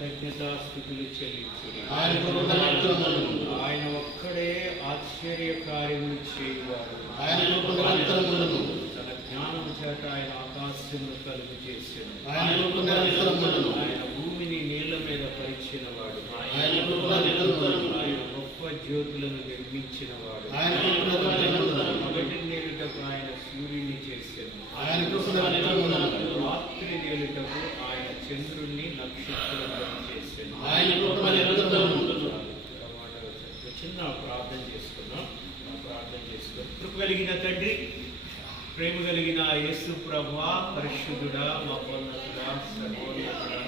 కృతజ్ఞతాస్తుతులు చెల్లించుడి. ఆయన ఒక్కడే ఆశ్చర్య కార్యములు చేయువాడు. తన జ్ఞానము చేత ఆయన ఆకాశమును కలుగు చేసెను. ఆయన భూమిని నీళ్ల మీద పరిచిన వాడు. ఆయన గొప్ప జ్యోతులను నిర్మించిన వాడు. మొదటి నేలుటకు ఆయన సూర్యుని చేసెను. రాత్రి నేలుటకు ఆయన చంద్రుణ్ణి నక్షత్రం చేసెను. చిన్న ప్రార్థన చేసుకున్నాం. కృప కలిగిన తండ్రి, ప్రేమ కలిగిన యేసు ప్రభువా, పరిశుద్ధుడా, మహోన్నతుడా, సర్వోన్నతుడా,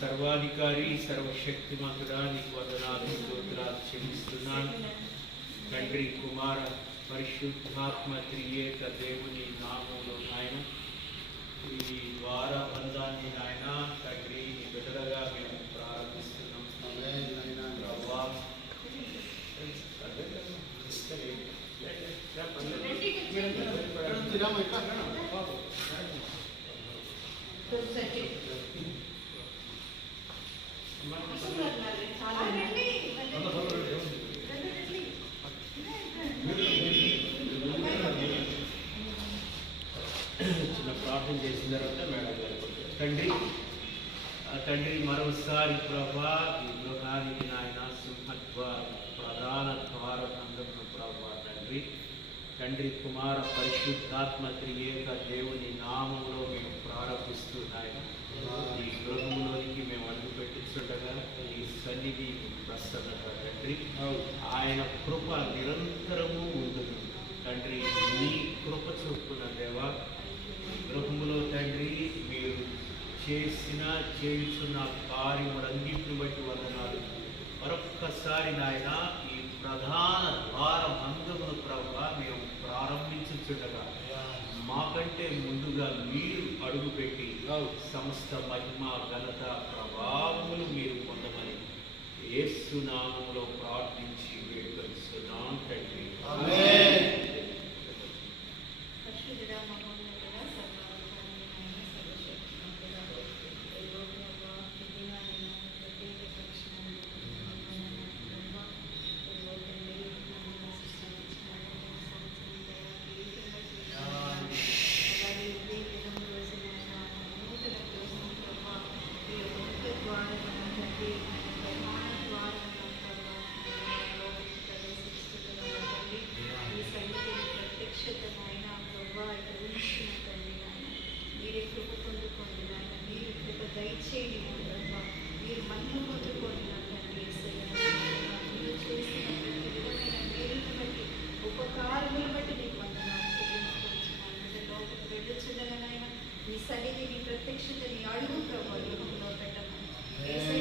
సర్వాధికారి, సర్వశక్తిమంతుడా, నీకు వందనాలు, స్తోత్రాలు చెల్లిస్తున్నాను. తండ్రి, కుమార, పరిశుద్ధాత్మ త్రియేక దేవుని నామములో ఆయన ఈ వార బంధాన్ని ఆయన తండ్రి బిడ్డలుగా మేము ప్రారంభిస్తున్నాం. ప్రభువా, చిన్న ప్రార్థన చేసిన తర్వాత మేడం గారు తండ్రి మరోసారి ప్రభా ఈ గృహానికి నాయన సింహద్వారం ప్రధాన ద్వారబంధము ప్రభా తండ్రి కుమార పరిశుద్ధాత్మ త్రియేక దేవుని నామములో మేము ప్రారంభిస్తున్నాయి. ఈ గృహంలోనికి మేము అడుగు పెట్టించుండగా ఈ సన్నిధి ప్రసన్నత తండ్రి ఆయన కృప నిరంతరము ఉంటుంది తండ్రి. నీ కృప చూపున దేవా గృహములో తండ్రి మీరు చేయుచున్న కార్యములన్నింటిని బట్టి వందనాలు. మరొక్కసారి నాయన ఈ ప్రధాన ద్వార బంధమును ప్రభావ మేము ప్రారంభించుచుండగా మాకంటే ముందుగా మీరు అడుగుపెట్టి సమస్త మహిమ ఘనత ప్రభావములు మీరు పొందమని యేసు నామములో ప్రార్థించి వేడుకొనుచున్నాం తండ్రి. ప్రత్యక్షతని అడుగు ప్రభు పెట్టమని